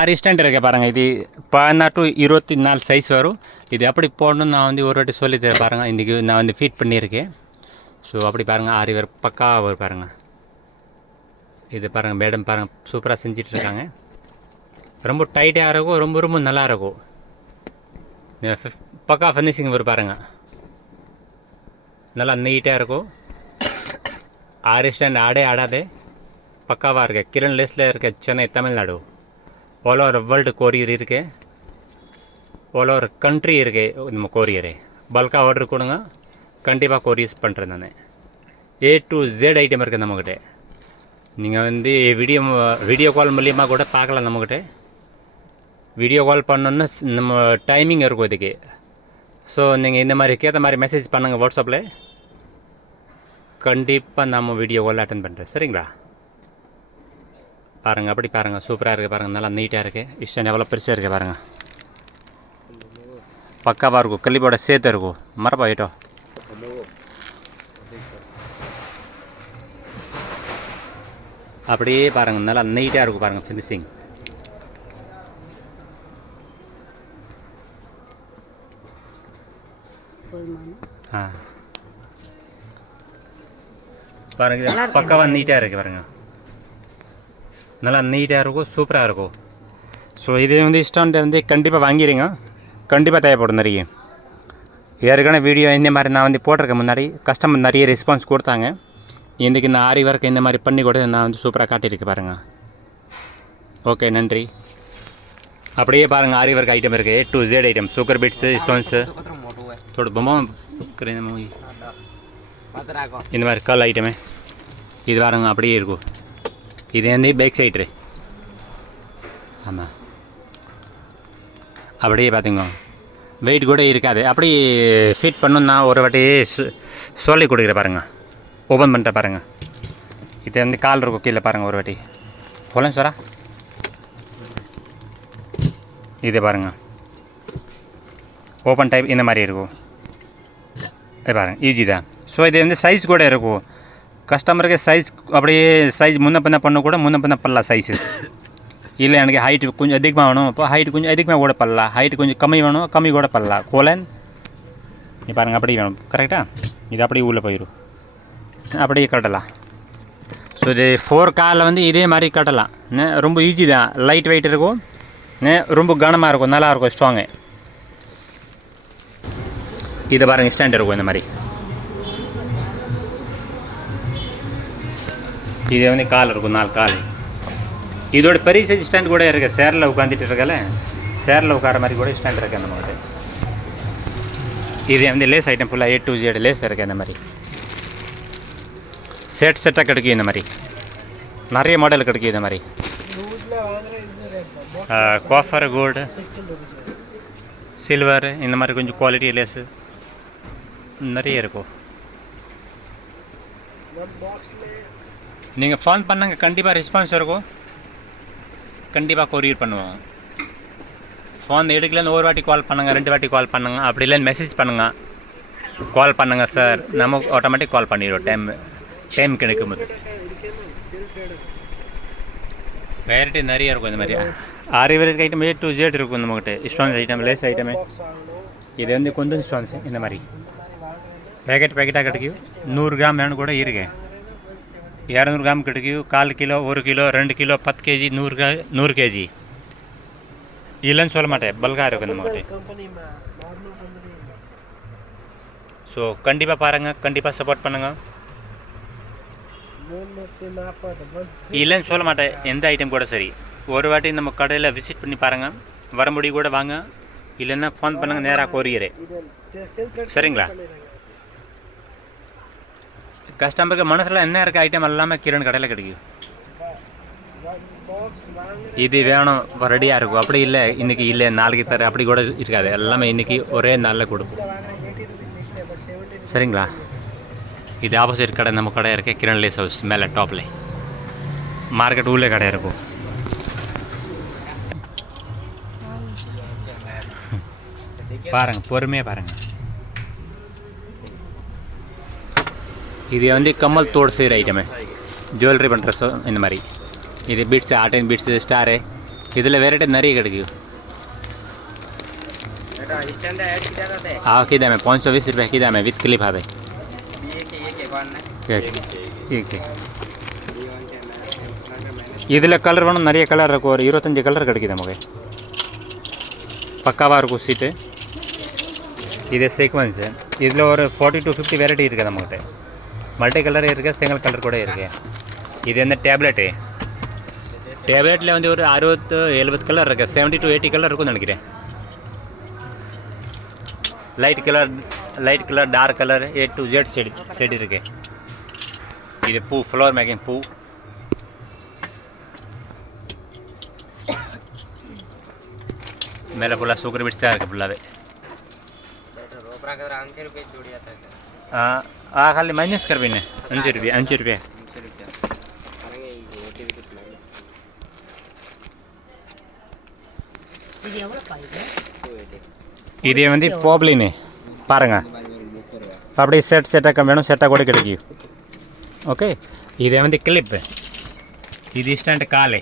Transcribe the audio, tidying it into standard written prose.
6 stand இருக்க பாருங்கள். இது 16 to 24 சைஸ் வரும். இது எப்படி போடணும்னு நான் வந்து ஒரு வாட்டி சொல்லி தரேன் பாருங்கள். இன்றைக்கி நான் வந்து ஃபீட் பண்ணியிருக்கேன். ஸோ அப்படி பாருங்கள், 6 பேர் பக்காவாக வரும் பாருங்கள். இது பாருங்கள், மேடம் பாருங்கள் சூப்பராக செஞ்சிட்ருக்காங்க. ரொம்ப டைட்டாக இருக்கும், ரொம்ப ரொம்ப நல்லா இருக்கும். பக்கா ஃபினிஷிங் வரும் பாருங்கள், நல்லா நீட்டாக இருக்கும். 6 ஸ்டாண்ட் ஆடே ஆடாதே, பக்காவாக இருக்கு. கிரண் லேஸில் இருக்க Chennai Tamil Nadu. All over world courier இருக்குது, ஆல் ஓவர் கண்ட்ரி இருக்குது. நம்ம கொரியரு பல்காக ஆர்டர் கொடுங்க, கண்டிப்பாக கொரியர்ஸ் பண்ணுறேன் நான். A to Z ஐட்டம் இருக்குது நம்மக்கிட்ட. நீங்கள் வந்து வீடியோ கால் மூலியமாக கூட பார்க்கலாம். நம்மக்கிட்ட வீடியோ கால் பண்ணோன்னா நம்ம டைமிங் இருக்கும் இதுக்கு. ஸோ நீங்கள் இந்த மாதிரி கேட்ட மாதிரி மெசேஜ் பண்ணுங்கள் வாட்ஸ்அப்பில், கண்டிப்பாக நம்ம வீடியோ கால் அட்டன் பண்ணுறேன். சரிங்களா? பாருங்கள், அப்படி பாருங்கள், சூப்பராக இருக்குது பாருங்கள், நல்லா நீட்டாக இருக்குது. ஸ்டாண்ட் எவ்வளோ பெருசாக இருக்குது பாருங்கள், பக்காவாக இருக்கும். கல்லிப்போட சேர்த்து இருக்கும், மரப்பா ஐட்டோ. அப்படியே பாருங்கள், நல்லா நீட்டாக இருக்கும் பாருங்கள் ஃபினிஷிங். பாருங்கள், பக்காவாக நீட்டாக இருக்குது பாருங்கள், நல்லா நீட்டாக இருக்கும், சூப்பராக இருக்கும். ஸோ இது வந்து ஸ்டாண்ட் வந்து கண்டிப்பாக வாங்கிடுங்க, கண்டிப்பாக தேவைப்படும் நிறைய. ஏற்கனவே வீடியோ இந்த மாதிரி நான் வந்து போட்டிருக்கேன் முன்னாடி, கஸ்டமர் நிறைய ரெஸ்பான்ஸ் கொடுத்தாங்க. இன்றைக்கி நான் ஆரி ஒர்க் இந்த மாதிரி பண்ணி கூட நான் வந்து சூப்பராக காட்டியிருக்கேன் பாருங்கள். ஓகே, நன்றி. அப்படியே பாருங்கள், ஆரி ஒர்க் ஐட்டம் இருக்குது, A to Z item, sugar beads, stones, தோட பொம்மை இந்த மாதிரி கல் ஐட்டமே இது பாருங்க, அப்படியே இருக்கும். இது வந்து பேக் சைட்ரு. ஆமாம், அப்படியே பார்த்துங்க, வெயிட் கூட இருக்காது. அப்படி ஃபிட் பண்ணணுன்னா ஒரு வாட்டி சொல்லி கொடுக்குற பாருங்கள், ஓப்பன் பண்ணிட்ட பாருங்கள். இது வந்து கால் இருக்கும் கீழே பாருங்கள், ஒரு வாட்டி போலாம் சாரா. இது பாருங்கள், ஓப்பன் டைப் இந்த மாதிரி இருக்கும். இது பாருங்கள், ஈஸி தான். ஸோ இது வந்து சைஸ் கூட இருக்கும். கஸ்டமருக்கு சைஸ் அப்படியே சைஸ் முன்ன பின்ன பண்ண கூட முன்ன பின்ன பண்ணலாம் சைஸு. இல்லை எனக்கு ஹைட் கொஞ்சம் அதிகமாக வேணும், இப்போ ஹைட் கொஞ்சம் அதிகமாக கூட பண்ணலாம். ஹைட் கொஞ்சம் கம்மி வேணும், கம்மி கூட பண்ணலாம். கோலன் நீ பாருங்கள், அப்படி வேணும் கரெக்டாக. இது அப்படியே உள்ளே போயிடும், அப்படியே கட்டலாம். ஸோ இது 4 காலில் வந்து இதே மாதிரி கட்டலாம். ரொம்ப ஈஸி தான், லைட் வெயிட் இருக்கும், ரொம்ப கனமாக இருக்கும், நல்லாயிருக்கும், ஸ்ட்ராங்கு. இது பாருங்கள், ஸ்டாண்ட் இருக்கும் இந்த மாதிரி. இது வந்து கால் இருக்கும், 4 கால். இதோட பெரிய சைஸ் ஸ்டாண்ட் கூட இருக்குது. சேரில் உட்காந்துட்டு இருக்கல, சேரில் உட்கார மாதிரி கூட ஸ்டாண்ட் இருக்குது அந்த மாதிரி. இது வந்து லேஸ் ஐட்டம் ஃபுல்லாக A to Z லேஸ் இருக்குது அந்த மாதிரி. செட்டாக கிடைக்கும் இந்த மாதிரி, நிறைய மாடல் கிடைக்கும் இந்த மாதிரி. காஃபர், கோல்டு, சில்வர் இந்த மாதிரி கொஞ்சம் குவாலிட்டி லேஸு நிறைய இருக்கும். நீங்கள் ஃபோன் பண்ணுங்க, கண்டிப்பாக ரெஸ்பான்ஸ் இருக்கும், கண்டிப்பாக கொரியர் பண்ணுவோம். ஃபோன் எடுக்கலன்னு ஒரு வாட்டி கால் பண்ணுங்கள், 2 வாட்டி கால் பண்ணுங்கள், அப்படி இல்லைன்னு மெசேஜ் பண்ணுங்கள். கால் பண்ணுங்கள் சார், நமக்கு ஆட்டோமேட்டிக் கால் பண்ணிடுவோம் டைம் கிடைக்கும் போது. வெரைட்டி நிறைய இருக்கும் இந்த மாதிரி. ஆரி variety item A to Z இருக்கும் நம்மகிட்ட. ஸ்டோன்ஸ் ஐட்டம், லேஸ் ஐட்டமே. இது வந்து கொஞ்சம் ஸ்டோன்ஸ் இந்த மாதிரி பேக்கெட்டாக கிடைக்கும். 100 கிராம் வேணும் கூட இருக்கு, 200 கிராம் கிடைக்கும், 1/4 kilo, 1 kilo, 2 kilo, 10 kg, 100 kg. இல்லைன்னு சொல்ல மாட்டேன், பல்காக இருக்கும் நம்மகிட்ட. ஸோ கண்டிப்பாக பாருங்கள், கண்டிப்பாக சப்போர்ட் பண்ணுங்கள். இல்லைன்னு சொல்ல மாட்டேன், எந்த ஐட்டம் கூட சரி. ஒரு வாட்டி நம்ம கடையில் விசிட் பண்ணி பாருங்கள், வர முடியும் கூட வாங்க, இல்லைன்னா ஃபோன் பண்ணுங்கள், நேராக கொரியரு. சரிங்களா? கஸ்டமருக்கு மனசில் என்ன இருக்க ஐட்டம் எல்லாமே கிரண் கடையில் கிடைக்கும். இது வேணும் ரெடியாக இருக்கும், அப்படி இல்லை இன்றைக்கி இல்லை நாளைக்கு தர அப்படி கூட இருக்காது. எல்லாமே இன்றைக்கி ஒரே நாளில் கொடுப்போம். சரிங்களா? இது ஆப்போசிட் கடை நம்ம கடை இருக்குது, கிரண் லேஸ் ஹவுஸ் மேலே டாப்பில், மார்க்கெட் உள்ளே கடை இருக்கும். பாருங்கள், பொறுமையாக பாருங்கள். இது வந்து கம்மல் தோடு செய்கிற ஐட்டமு, ஜுவல்லரி பண்ணுற இந்த மாதிரி. இது beads, art and beads, star, இதில் வெரைட்டி நிறைய கிடைக்கும். हाँ की दाम है 520 रुपये की दाम है विथ क्लिप आते இதில் கலர் வேணும் நிறைய கலர் இருக்கும். ஒரு 25 கலர் கிடைக்குது நமக்கு. பக்காவாக இருக்கும் சீட்டு. இது சீக்வன்ஸு. இதில் ஒரு 40 to 50 வெரைட்டி இருக்குது நம்மகிட்ட. மல்டி கலர் இருக்குது, சிங்கிள் கலர் கூட இருக்குது. இது என்ன டேப்லெட்டு. டேப்லெட்டில் வந்து ஒரு 60-70 கலர் இருக்குது. 70 to 80 கலர் இருக்கும்னு நினைக்கிறேன். Light colour dark colour A to Z shade இருக்கு. இது பூ ஃப்ளவர் மேக்கிங் பூ. மேலே ஃபுல்லாக சுகர் பிடிச்சி தான் இருக்குது ஃபுல்லாகவே. खाली माइनस कर भी 5 रुपया. இதே வந்து போப்ளின்னு பாருங்கள். அப்படியே செட்டாக வேணும் செட்டாக கூட கிடைக்கும். ஓகே. இதே வந்து கிளிப்பு. இது ஸ்டாண்ட் காலை